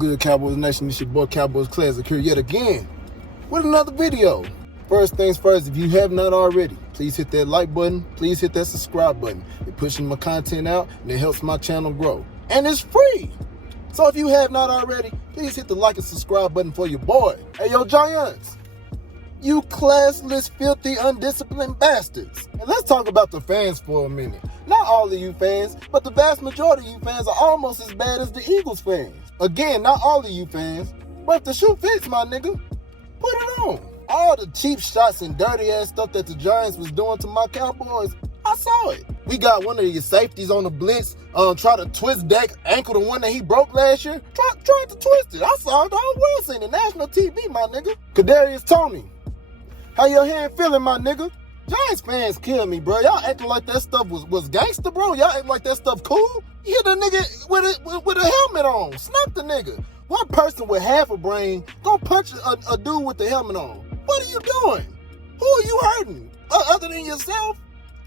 good, Cowboys Nation? It's your boy Cowboys Classic here yet again with another video. First things first, if you have not already, please hit that like button. Please hit that subscribe button. It pushes my content out and it helps my channel grow. And it's free. So if you have not already, please hit the like and subscribe button for your boy. Hey, yo, Giants. You classless, filthy, undisciplined bastards. And let's talk about the fans for a minute. Not all of you fans, but the vast majority of you fans are almost as bad as the Eagles fans. Again, not all of you fans, but if the shoe fits, my nigga, put it on. All the cheap shots and dirty ass stuff that the Giants was doing to my Cowboys, I saw it. We got one of your safeties on the blitz, try to twist that ankle, the one that he broke last year. Tried to twist it. I saw it. The whole world seen it. National TV, my nigga. Kadarius Toney. How your hand feeling, my nigga? Giants fans kill me, bro. Y'all acting like that stuff was gangster, bro. Y'all acting like that stuff cool. You hit a nigga with a helmet on. Snuck the nigga. One person with half a brain gonna punch a dude with the helmet on. What are you doing? Who are you hurting? Other than yourself?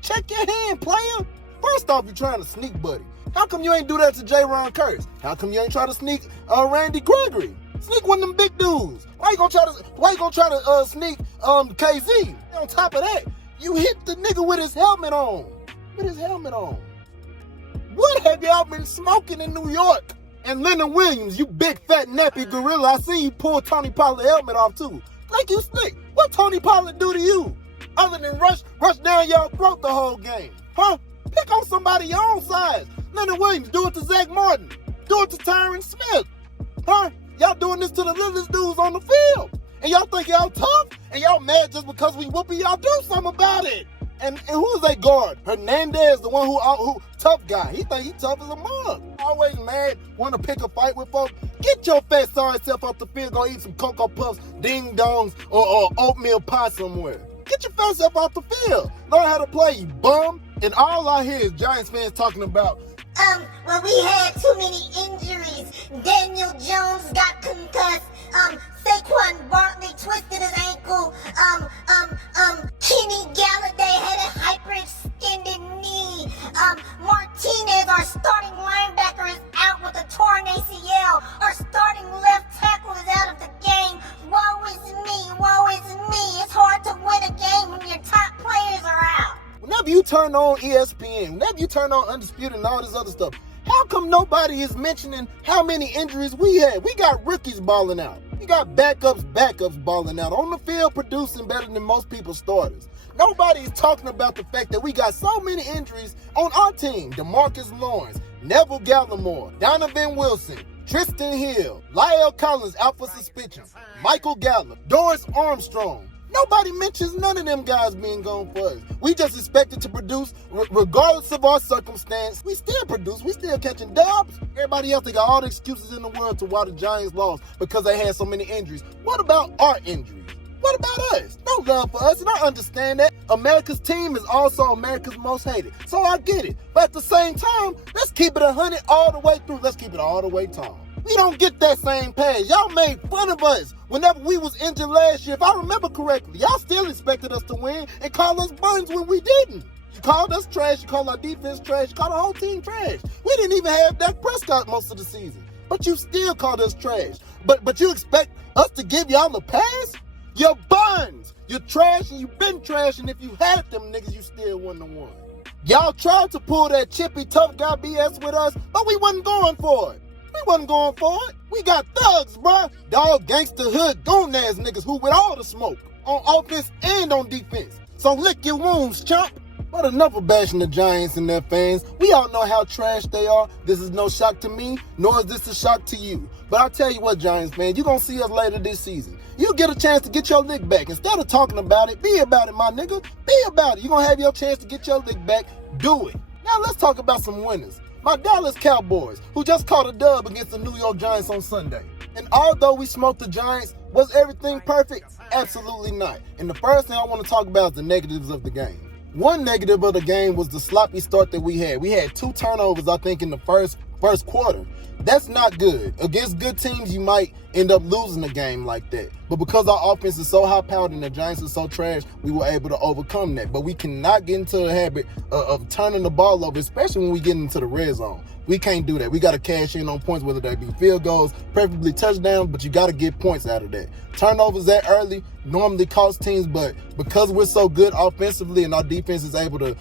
Check your hand, player. First off, you trying to sneak buddy. How come you ain't do that to J-Ron Curse? How come you ain't try to sneak Randy Gregory? Sneak one of them big dudes. Why you gonna try to sneak KZ? On top of that, you hit the nigga with his helmet on. What have y'all been smoking in New York? And Leonard Williams, you big fat nappy gorilla. I see you pull Tony Pollard helmet off too. Like you slick. What Tony Pollard do to you? Other than rush down y'all throat the whole game. Huh? Pick on somebody your own size. Leonard Williams, do it to Zach Martin. Do it to Tyron Smith. Huh? Y'all doing this to the littlest dudes on the field. And y'all think y'all tough? And y'all mad just because we whooping y'all? Do something about it. And who's that guard? Hernandez, the one who tough guy. He think he tough as a mug. Always mad, want to pick a fight with folks. Get your fat sorry self off the field, go eat some Cocoa Puffs, ding dongs, or oatmeal pie somewhere. Get your fat self off the field. Learn how to play, you bum. And all I hear is Giants fans talking about, well, we had too many injuries. Daniel Jones got concussed. Saquon Barkley twisted his ankle. Kenny Galladay had a hyperextended knee. Martinez, our starting linebacker, is out with a torn ACL. Our starting left tackle is out of the game. Woe is me. It's hard to win a game when your top players are out. Whenever you turn on ESPN, whenever you turn on Undisputed and all this other stuff, how come nobody is mentioning how many injuries we had? We got rookies balling out. We got backups balling out. On the field producing better than most people's starters. Nobody is talking about the fact that we got so many injuries on our team. DeMarcus Lawrence, Neville Gallimore, Donovan Wilson, Tristan Hill, Lyle Collins out for suspension, Michael Gallup, Doris Armstrong. Nobody mentions none of them guys being gone for us. We just expected to produce regardless of our circumstance. We still produce. We still catching dubs. Everybody else, they got all the excuses in the world to why the Giants lost because they had so many injuries. What about our injuries? What about us? No love for us, and I understand that. America's team is also America's most hated. So I get it. But at the same time, let's keep it 100 all the way through. Let's keep it all the way tall. We don't get that same page. Y'all made fun of us whenever we was injured last year. If I remember correctly, y'all still expected us to win and call us buns when we didn't. You called us trash. You called our defense trash. You called the whole team trash. We didn't even have Dak Prescott most of the season. But you still called us trash. But you expect us to give y'all a pass? You're buns. You're trash and you've been trash. And if you had them niggas, you still wouldn't have won. Y'all tried to pull that chippy tough guy BS with us, but we wasn't going for it. We got thugs, bruh. Dog, gangster, hood, goon ass niggas who with all the smoke on offense and on defense. So lick your wounds, chump. But enough of bashing the Giants and their fans. We all know how trash they are. This is no shock to me, nor is this a shock to you. But I'll tell you what, Giants fans, you're going to see us later this season. You get a chance to get your lick back. Instead of talking about it, be about it, my nigga. Be about it. You're going to have your chance to get your lick back. Do it. Now let's talk about some winners. My Dallas Cowboys, who just caught a dub against the New York Giants on Sunday. And although we smoked the Giants, was everything perfect? Absolutely not. And the first thing I want to talk about is the negatives of the game. One negative of the game was the sloppy start that we had. We had 2 turnovers, I think, in the first quarter. That's not good. Against good teams, you might end up losing a game like that. But because our offense is so high-powered and the Giants are so trash, we were able to overcome that. But we cannot get into the habit of turning the ball over, especially when we get into the red zone. We can't do that. We got to cash in on points, whether they be field goals, preferably touchdowns, but you got to get points out of that. Turnovers that early normally cost teams, but because we're so good offensively and our defense is able to,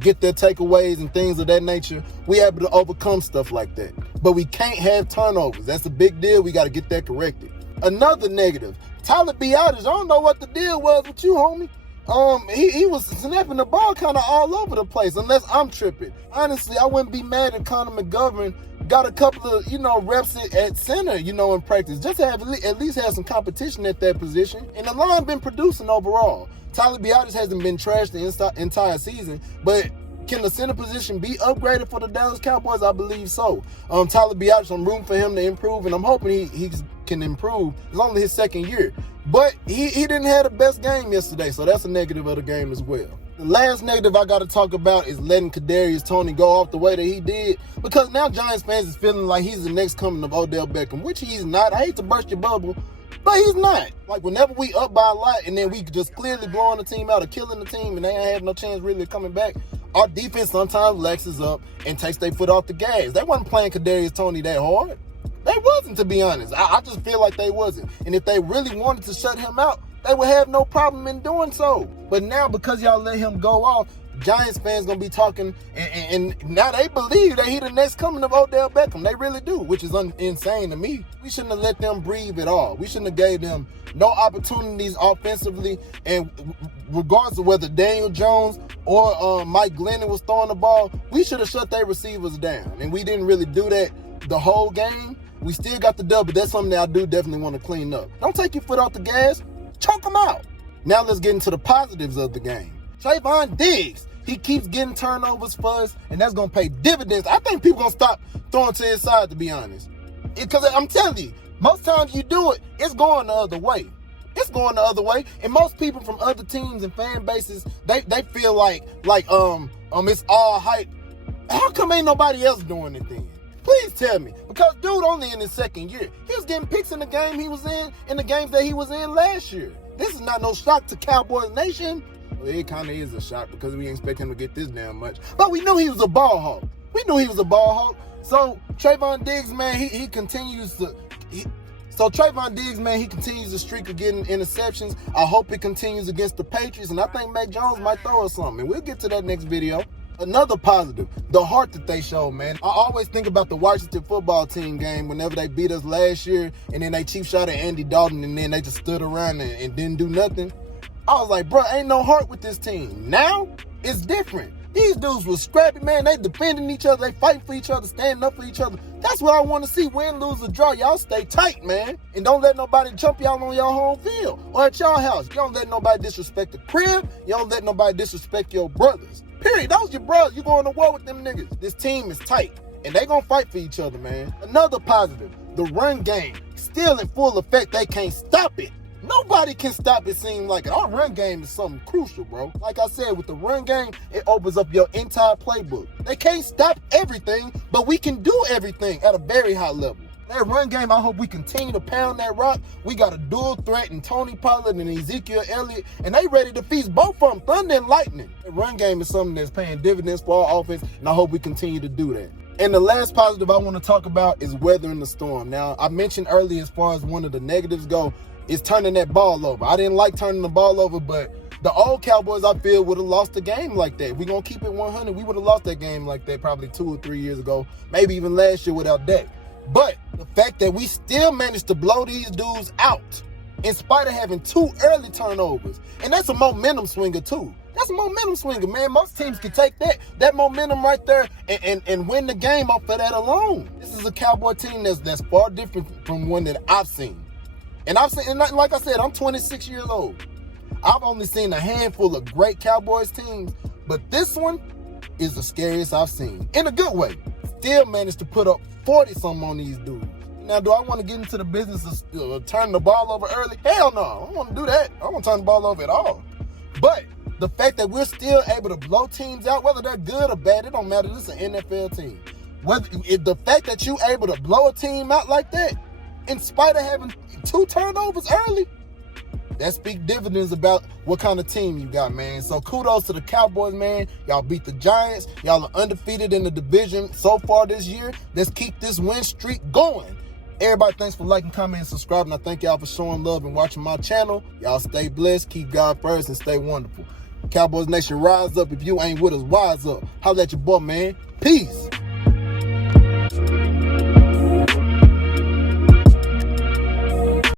get their takeaways and things of that nature, we're able to overcome stuff like that. But we can't have turnovers. That's a big deal. We got to get that corrected. Another negative, Tyler Biadasz. I don't know what the deal was with you, homie. He was snapping the ball kind of all over the place, unless I'm tripping. Honestly, I wouldn't be mad if Connor McGovern got a couple of, reps at center, in practice, just to have at least have some competition at that position. And the line been producing overall. Tyler Biadasz hasn't been trashed the entire season, but can the center position be upgraded for the Dallas Cowboys? I believe so. Tyler Biadasz, I'm rooting for him to improve, and I'm hoping he can improve. It's only his second year. But he didn't have the best game yesterday, so that's a negative of the game as well. The last negative I got to talk about is letting Kadarius Toney go off the way that he did, because now Giants fans is feeling like he's the next coming of Odell Beckham, which he's not. I hate to burst your bubble, but he's not. Like, whenever we up by a lot and then we just clearly blowing the team out or killing the team and they ain't have no chance really of coming back, our defense sometimes laxes up and takes their foot off the gas. They wasn't playing Kadarius Toney that hard. They wasn't, to be honest. I just feel like they wasn't. And if they really wanted to shut him out, they would have no problem in doing so. But now, because y'all let him go off, Giants fans gonna be talking, and now they believe that he the next coming of Odell Beckham. They really do, which is insane to me. We shouldn't have let them breathe at all. We shouldn't have gave them no opportunities offensively, and regardless of whether Daniel Jones or Mike Glennon was throwing the ball, we should have shut their receivers down, and we didn't really do that the whole game. We still got the dub, but that's something that I do definitely want to clean up. Don't take your foot off the gas. Choke them out. Now let's get into the positives of the game. Trayvon Diggs, he keeps getting turnovers for us, and that's going to pay dividends. I think people going to stop throwing to his side, to be honest. Because I'm telling you, most times you do it, it's going the other way. It's going the other way. And most people from other teams and fan bases, they feel like it's all hype. How come ain't nobody else doing it then? Please tell me. Because dude only in his second year. He was getting picks in the game he was in the games that he was in last year. This is not no shock to Cowboys Nation. Well, it kind of is a shock because we didn't expect him to get this damn much. But we knew he was a ball hawk. So Trayvon Diggs, man, he continues to... Trayvon Diggs, man, he continues the streak of getting interceptions. I hope it continues against the Patriots, and I think Mac Jones might throw us something. We'll get to that next video. Another positive, the heart that they show, man. I always think about the Washington football team game whenever they beat us last year, and then they cheap shot at Andy Dalton, and then they just stood around and didn't do nothing. I was like, bro, ain't no heart with this team. Now, it's different. These dudes were scrappy, man. They defending each other. They fighting for each other, standing up for each other. That's what I want to see. Win, lose, or draw. Y'all stay tight, man. And don't let nobody jump y'all on your home field or at y'all house. You don't let nobody disrespect the crib. You don't let nobody disrespect your brothers. Period. Those your brothers. You going to war with them niggas. This team is tight, and they gonna fight for each other, man. Another positive, the run game. Still in full effect. They can't stop it. Nobody can stop it, seem like it. Our run game is something crucial, bro. Like I said, with the run game, it opens up your entire playbook. They can't stop everything, but we can do everything at a very high level. That run game, I hope we continue to pound that rock. We got a dual threat in Tony Pollard and Ezekiel Elliott, and they ready to feast both of them, thunder and lightning. The run game is something that's paying dividends for our offense, and I hope we continue to do that. And the last positive I want to talk about is weathering the storm. Now, I mentioned earlier, as far as one of the negatives go, is turning that ball over. I didn't like turning the ball over, but the old Cowboys, I feel, would have lost the game like that. We're going to keep it 100. We would have lost that game like that probably 2 or 3 years ago, maybe even last year without Dak. But the fact that we still managed to blow these dudes out in spite of having 2 early turnovers, and that's a momentum swinger too. That's a momentum swinger, man. Most teams can take that momentum right there and win the game off of that alone. This is a Cowboy team that's far different from one that I've seen. And like I said, I'm 26 years old. I've only seen a handful of great Cowboys teams, but this one is the scariest I've seen. In a good way. Still managed to put up 40-something on these dudes. Now, do I want to get into the business of turning the ball over early? Hell no. I don't want to do that. I don't want to turn the ball over at all. But the fact that we're still able to blow teams out, whether they're good or bad, it don't matter. This is an NFL team. The fact that you're able to blow a team out like that, in spite of having 2 turnovers early, that speak dividends about what kind of team you got, man. So kudos to the Cowboys, man. Y'all beat the Giants. Y'all are undefeated in the division so far this year. Let's keep this win streak going. Everybody, thanks for liking, commenting, subscribing. I thank y'all for showing love and watching my channel. Y'all stay blessed, keep God first, and stay wonderful. Cowboys Nation, rise up. If you ain't with us, wise up. Holla at your boy, man. Peace.